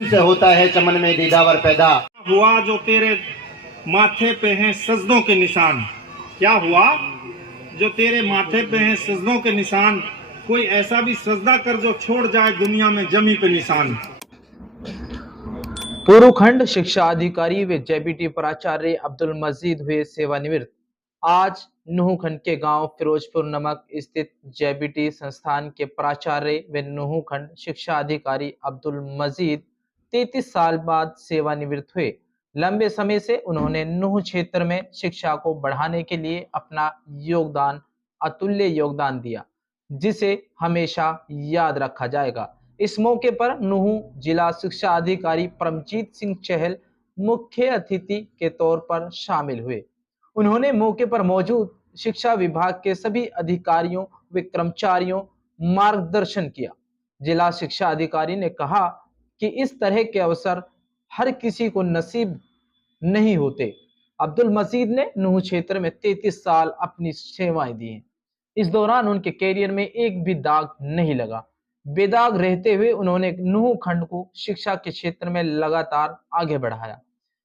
से होता है चमन में दीदावर पैदा। हुआ जो तेरे माथे पे हैं सजदों के निशान। क्या हुआ जो तेरे माथे पे हैं सजदों के निशान, कोई ऐसा भी सजदा कर जो छोड़ जाए दुनिया में जमी पे निशान। पूर्व खंड शिक्षा अधिकारी व जेबीटी प्राचार्य अब्दुल मजीद हुए सेवानिवृत्त। आज नूह खंड के गांव फिरोजपुर नमक स्थित जेबीटी संस्थान के प्राचार्य व नूह खंड शिक्षा अधिकारी अब्दुल मजीद 33 साल बाद सेवानिवृत्त हुए। लंबे समय से उन्होंने नूह क्षेत्र में शिक्षा को बढ़ाने के लिए अपना अतुल्य योगदान दिया, जिसे हमेशा याद रखा जाएगा। इस मौके पर नूह जिला शिक्षा अधिकारी परमजीत सिंह चहल मुख्य अतिथि के तौर पर शामिल हुए। उन्होंने मौके पर मौजूद शिक्षा विभाग के सभी अधिकारियों व कर्मचारियों मार्गदर्शन किया। जिला शिक्षा अधिकारी ने कहा कि इस तरह के अवसर हर किसी को नसीब नहीं होते। अब्दुल मजीद ने नूह क्षेत्र में 33 साल अपनी सेवाएं दी हैं। इस दौरान उनके कैरियर में एक भी दाग नहीं लगा। बेदाग रहते हुए उन्होंने नूह खंड को शिक्षा के क्षेत्र में लगातार आगे बढ़ाया।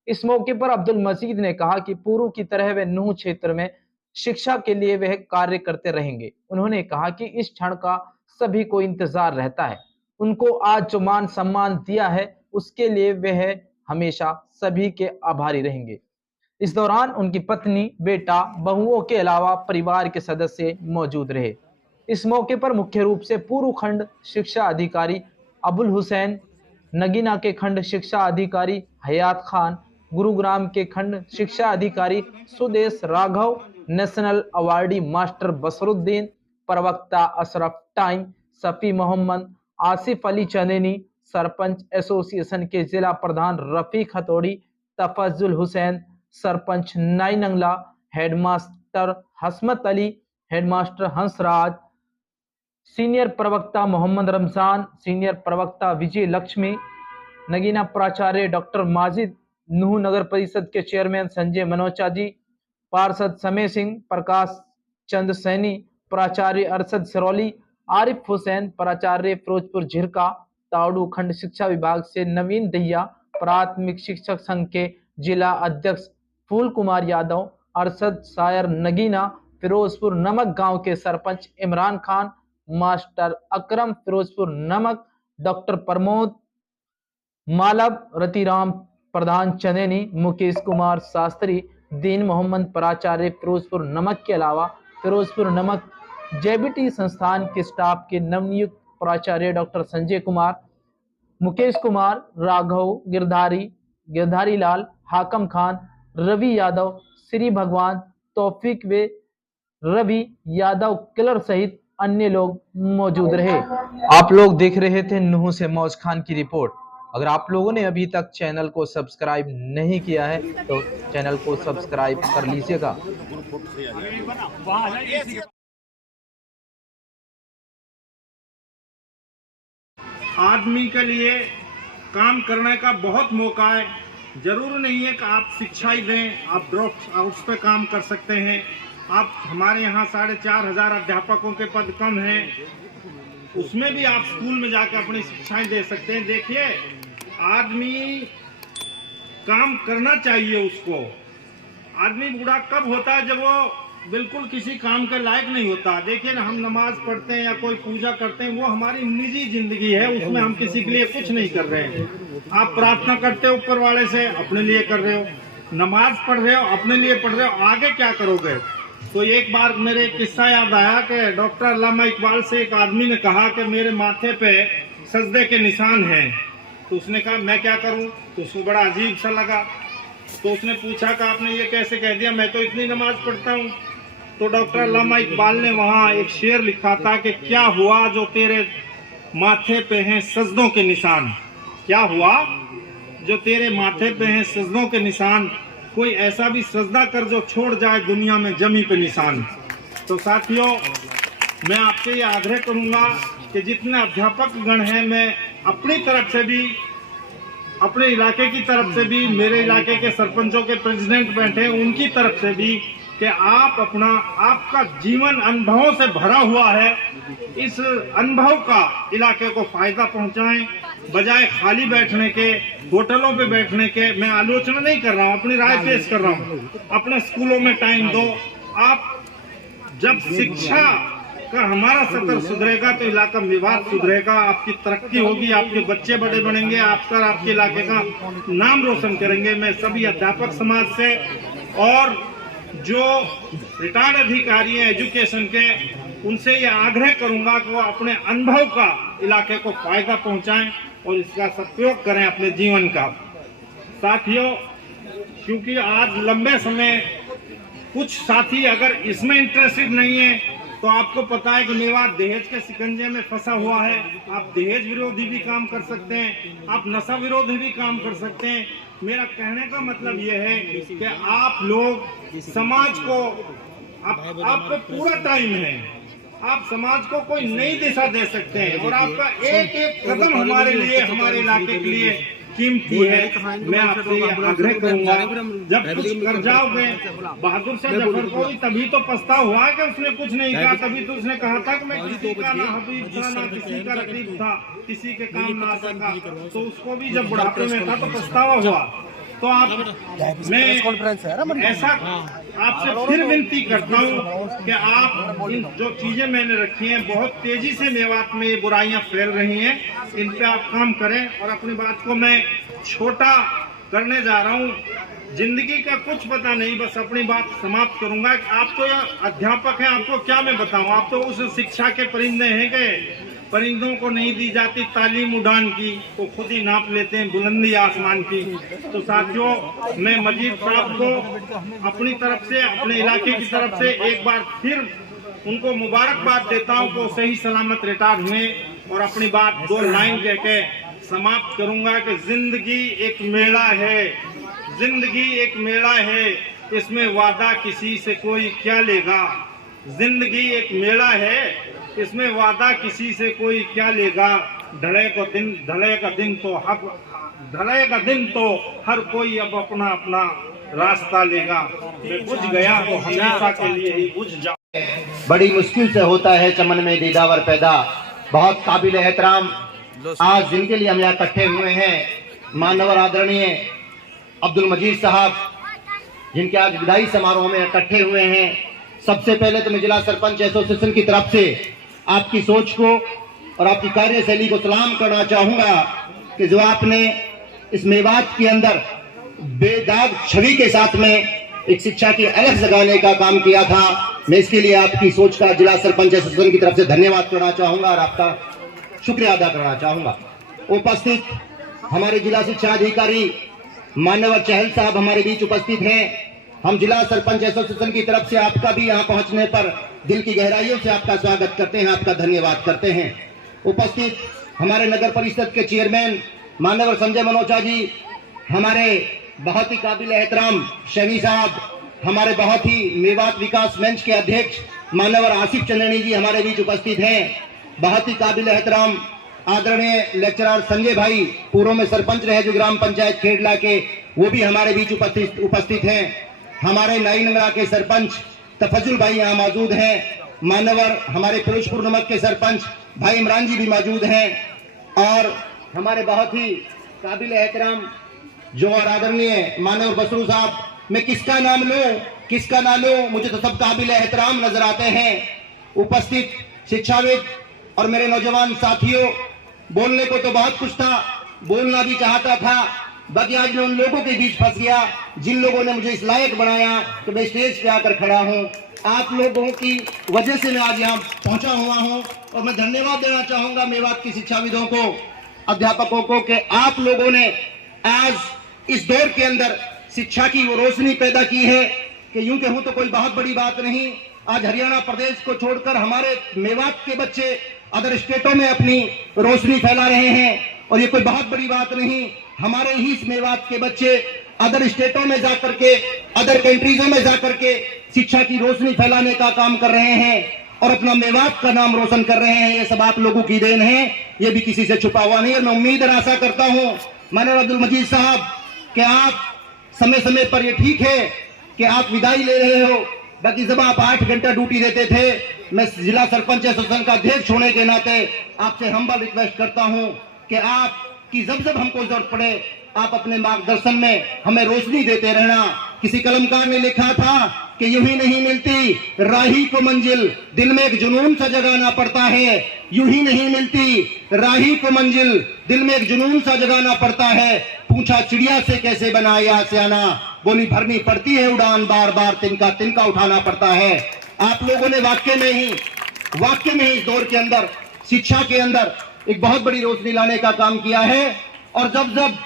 इस मौके पर अब्दुल मजीद ने कहा कि पूर्व की तरह वे नूह क्षेत्र में शिक्षा के लिए वह कार्य करते रहेंगे। उन्होंने कहा कि इस क्षण का सभी को इंतजार रहता है। उनको आज जो मान सम्मान दिया है उसके लिए वह हमेशा सभी के आभारी रहेंगे। इस दौरान उनकी पत्नी, बेटा, बहुओं के अलावा परिवार के सदस्य मौजूद रहे। इस मौके पर मुख्य रूप से पूर्व खंड शिक्षा अधिकारी अबुल हुसैन, नगीना के खंड शिक्षा अधिकारी हयात खान, गुरुग्राम के खंड शिक्षा अधिकारी Sudesh Raghav, national awardee master Basruddin, प्रवक्ता अशरफ टाइम, सफी मोहम्मद, आसिफ अली चंदेनी, सरपंच एसोसिएशन के जिला प्रधान रफीक हथौड़ी, Tafazzul Hussain, sarpanch नाइनंगला, headmaster हसमत Ali, headmaster Hansraj, senior प्रवक्ता मोहम्मद रमजान, सीनियर प्रवक्ता विजय लक्ष्मी, नगीना प्राचार्य डॉक्टर माजिद, नूह नगर परिषद के चेयरमैन संजय मनोचा जी, पार्षद समय सिंह, प्रकाश चंद सैनी, प्राचार्य अरशद सिरौली, आरिफ हुसैन, प्राचार्य फिरोजपुर झिरका, तावड़ू खंड शिक्षा विभाग से नवीन दहिया, प्राथमिक शिक्षक संघ के जिला अध्यक्ष फूल कुमार यादव, अरशद शायर नगीना, फिरोजपुर नमक गांव के सरपंच इमरान खान, मास्टर अकरम फिरोजपुर नमक, डॉक्टर प्रमोद मालब, रतिराम प्रधान चंदेनी, मुकेश कुमार शास्त्री, दीन मोहम्मद प्राचार्य फिरोजपुर नमक के अलावा फिरोजपुर नमक जेबीटी संस्थान के स्टाफ के नवनियुक्त प्राचार्य डॉक्टर संजय कुमार, मुकेश कुमार, राघव गिरधारी लाल, हाकम खान, रवि यादव, श्री भगवान, तौफीक वे रवि यादव किलर सहित अन्य लोग मौजूद रहे। आप लोग देख रहे थे नूह से मौज खान की रिपोर्ट। अगर आप लोगों ने अभी तक चैनल को सब्सक्राइब नहीं किया है तो चैनल को सब्सक्राइब कर लीजिएगा। आदमी के लिए काम करने का बहुत मौका है। जरूर नहीं है कि आप शिक्षा ही दें, आप ड्रॉप आउट्स पे काम कर सकते हैं। आप हमारे यहाँ 4,500 अध्यापकों के पद कम हैं, उसमें भी आप स्कूल में जाकर अपनी शिक्षाएं दे सकते हैं। देखिए, आदमी काम करना चाहिए उसको। आदमी बूढ़ा कब होता है? जब वो बिल्कुल किसी काम के लायक नहीं होता। देखिए ना, हम नमाज पढ़ते हैं या कोई पूजा करते हैं, वो हमारी निजी जिंदगी है, उसमें हम किसी के लिए कुछ नहीं कर रहे हैं। आप प्रार्थना करते हो ऊपर वाले से, अपने लिए कर रहे हो। नमाज पढ़ रहे हो, अपने लिए पढ़ रहे हो, आगे क्या करोगे? तो एक बार मेरे किस्सा याद आया कि डॉक्टर अल्लामा इकबाल से एक आदमी ने कहा कि मेरे माथे पे सजदे के निशान हैं। तो उसने कहा मैं क्या करूं? तो उसको बड़ा अजीब सा लगा। तो उसने पूछा कि आपने ये कैसे कह दिया, मैं तो इतनी नमाज पढ़ता हूं। तो डॉक्टर अल्लामा इकबाल ने वहां एक शेर लिखा था कि क्या हुआ जो तेरे माथे पे हैं सजदों के निशान। क्या हुआ जो तेरे माथे पे हैं सजदों के निशान, कोई ऐसा भी सजदा कर जो छोड़ जाए दुनिया में जमी पे निशान। तो साथियों, मैं आपसे ये आग्रह करूंगा कि जितने अध्यापक गण हैं, मैं अपनी तरफ से भी, अपने इलाके की तरफ से भी, मेरे इलाके के सरपंचों के प्रेसिडेंट बैठे हैं उनकी तरफ से भी, कि आपका जीवन अनुभवों से भरा हुआ है। इस अनुभव का इलाके को फायदा पहुंचाएं, बजाय खाली बैठने के, होटलों पे बैठने के। मैं आलोचना नहीं कर रहा हूं, अपनी राय पेश कर रहा हूं। अपने स्कूलों में टाइम दो। आप जब शिक्षा का हमारा स्तर सुधरेगा तो इलाका मेवात सुधरेगा, आपकी तरक्की होगी, आपके बच्चे बड़े बनेंगे, आपके इलाके का नाम रोशन करेंगे। मैं सभी अध्यापक समाज से और जो रिटायर्ड अधिकारी हैं एजुकेशन के, उनसे ये आग्रह करूंगा कि वो अपने अनुभव का इलाके को फायदा पहुंचाएं और इसका सदुपयोग करें अपने जीवन का। साथियों, क्योंकि आज लंबे समय कुछ साथी अगर इसमें इंटरेस्टेड नहीं है तो आपको पता है कि मेवात दहेज के शिकंजे में फंसा हुआ है। आप दहेज विरोधी भी काम कर सकते हैं, आप नशा विरोधी भी काम कर सकते हैं। मेरा कहने का मतलब यह है कि आप लोग समाज को, आपको पूरा टाइम है, आप समाज को कोई नई दिशा दे सकते हैं और आपका एक एक कदम हमारे लिए, हमारे इलाके के लिए कीमती है। मैं आपसे ये आग्रह करूंगा, जब कुछ कर जाओगे, बहादुर शाह जफर को भी तभी तो पछतावा हुआ कि उसने कुछ नहीं कहा। तभी तो उसने कहा था कि मैं किसी का ना हबीब था, ना किसी का रकीब था, किसी के काम ना आ सका। तो उसको भी जब बुढ़ापे में था तो पछतावा हुआ। तो मैं ऐसा आपसे फिर विनती करता हूँ कि आप इन जो चीजें मैंने रखी हैं, बहुत तेजी से मेवात में ये बुराइयां फैल रही हैं, इन पे आप काम करें। और अपनी बात को मैं छोटा करने जा रहा हूँ, जिंदगी का कुछ पता नहीं, बस अपनी बात समाप्त करूंगा। आप तो अध्यापक हैं, आपको क्या मैं बताऊं, आप तो उस शिक्षा के परिंदे हैं कि परिंदों को नहीं दी जाती तालीम उड़ान की, वो खुद ही नाप लेते हैं बुलंदी आसमान की। तो साथियों, मैं मजीद साहब को अपनी तरफ से, अपने इलाके की तरफ से एक बार फिर उनको मुबारकबाद देता हूं कि सही सलामत रिटायर हुए। और अपनी बात 2 लाइन कह के समाप्त करूंगा कि जिंदगी एक मेला है, जिंदगी एक मेला है, इसमें वादा किसी से कोई क्या लेगा। जिंदगी एक मेला है, इसमें वादा किसी से कोई क्या लेगा। ढले का दिन तो हर कोई अब अपना अपना रास्ता लेगा। मैं बुझ गया तो हमेशा के लिए ही बुझ जाऊं। बड़ी मुश्किल से होता है चमन में दीदावर पैदा। बहुत काबिल एहतराम आज जिनके लिए हम यहाँ इकट्ठे हुए हैं, मानवर आदरणीय अब्दुल मजीद साहब, जिनके आज विदाई समारोह में इकट्ठे हुए हैं। सबसे पहले तो मैं जिला सरपंच एसोसिएशन की तरफ से आपकी सोच को और आपकी कार्यशैली को सलाम करना चाहूंगा कि जो आपने इस मेवात के अंदर बेदाग छवि के साथ में एक शिक्षा की अलग जगाने का काम किया था। मैं इसके लिए आपकी सोच का जिला सरपंच एसोसिएशन की तरफ से धन्यवाद करना चाहूंगा और आपका शुक्रिया अदा करना चाहूंगा। उपस्थित हमारे जिला शिक्षा अधिकारी मानवर चहल साहब हमारे बीच उपस्थित हैं। हम जिला सरपंच एसोसिएशन की तरफ से आपका भी यहाँ पहुँचने पर दिल की गहराइयों से आपका स्वागत करते हैं, आपका धन्यवाद करते हैं। उपस्थित हमारे नगर परिषद के चेयरमैन मानवर संजय मनोचा जी, हमारे बहुत ही काबिल एहतराम शनी साहब, हमारे बहुत ही मेवात विकास मंच के अध्यक्ष मानवर आसिफ चंद्रनी जी हमारे बीच उपस्थित हैं। बहुत ही काबिल एहतराम आदरणीय लेक्चरर संजय भाई, पूर्व में सरपंच रहे जो ग्राम पंचायत खेड़ला के, वो भी हमारे बीच उपस्थित हैं। हमारे नई नंगरा के सरपंच तफजुल भाई यहाँ मौजूद हैं। मानवर हमारे फिरोजपुर नमक के सरपंच भाई इमरान जी भी मौजूद हैं। और हमारे बहुत ही काबिल एहतराम जो आदरणीय मानवर बसरू साहब, मैं किसका नाम लूं किसका ना लूं, मुझे तो सब काबिल एहतराम नजर आते हैं। उपस्थित शिक्षाविद और मेरे नौजवान साथियों, बोलने को तो बहुत कुछ था, बोलना भी चाहता था, बाकी आज मैं उन लोगों के बीच फंस गया जिन लोगों ने मुझे इस लायक बनाया कि मैं स्टेज पे आकर खड़ा हूं। आप लोगों की वजह से मैं आज यहाँ पहुंचा हुआ हूं और मैं धन्यवाद देना चाहूंगा मेवात की शिक्षाविदों को, अध्यापकों को, कि आप लोगों ने आज इस दौर के अंदर शिक्षा की वो रोशनी पैदा की है कि यूं कहूं तो कोई बहुत बड़ी बात नहीं। आज हरियाणा प्रदेश को छोड़कर हमारे मेवात के बच्चे अदर स्टेटों में अपनी रोशनी फैला रहे हैं और ये कोई बहुत बड़ी बात नहीं। हमारे ही इस मेवात के बच्चे अदर स्टेटों में जाकर के, अदर कंट्रीजों में जाकर के शिक्षा की रोशनी फैलाने का काम कर रहे हैं और अपना मेवात का नाम रोशन कर रहे हैं। ये सब आप लोगों की देन है, ये भी किसी से छुपा हुआ नहीं है। मैं उम्मीद और आशा करता हूं माननीय अब्दुल मजीद साहब कि आप समय समय पर, ये ठीक है कि आप विदाई ले रहे हो, बाकी जब आप 8 घंटा ड्यूटी देते थे, मैं जिला सरपंच एसोसिएशन का अध्यक्ष होने के नाते आपसे हम्बल रिक्वेस्ट करता हूं कि आपकी जब जब हमको जरूरत पड़े आप अपने मार्गदर्शन में हमें रोशनी देते रहना। किसी कलमकार ने लिखा था कि यूं ही नहीं मिलती राही को मंजिल, दिल में एक जुनून सा जगाना पड़ता है। यूं ही नहीं मिलती राही को मंजिल, दिल में एक जुनून सा जगाना पड़ता है। पूछा चिड़िया से कैसे बनाए आसियाना, बोली भरनी पड़ती है उड़ान, बार बार तिनका तिनका उठाना पड़ता है। आप लोगों ने वाक्य में ही इस दौर के अंदर शिक्षा के अंदर एक बहुत बड़ी रोशनी लाने का काम किया है। और जब जब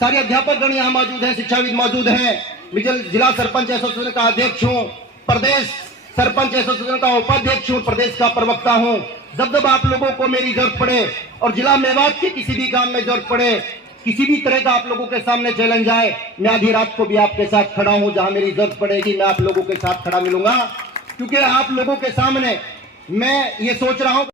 सारे अध्यापकगण यहाँ मौजूद हैं, शिक्षाविद मौजूद हैं, मैं जिला सरपंच एसोसिएशन का अध्यक्ष हूँ, प्रदेश सरपंच एसोसिएशन का उपाध्यक्ष हूँ, प्रदेश का प्रवक्ता हूँ। जब जब आप लोगों को मेरी जरूरत पड़े और जिला मेवात के किसी भी काम में जरूरत पड़े, किसी भी तरह का आप लोगों के सामने चैलेंज आए, मैं आधी रात को भी आपके साथ खड़ा हूं। जहां मेरी जरूरत पड़ेगी मैं आप लोगों के साथ खड़ा मिलूंगा, क्योंकि आप लोगों के सामने मैं ये सोच रहा हूं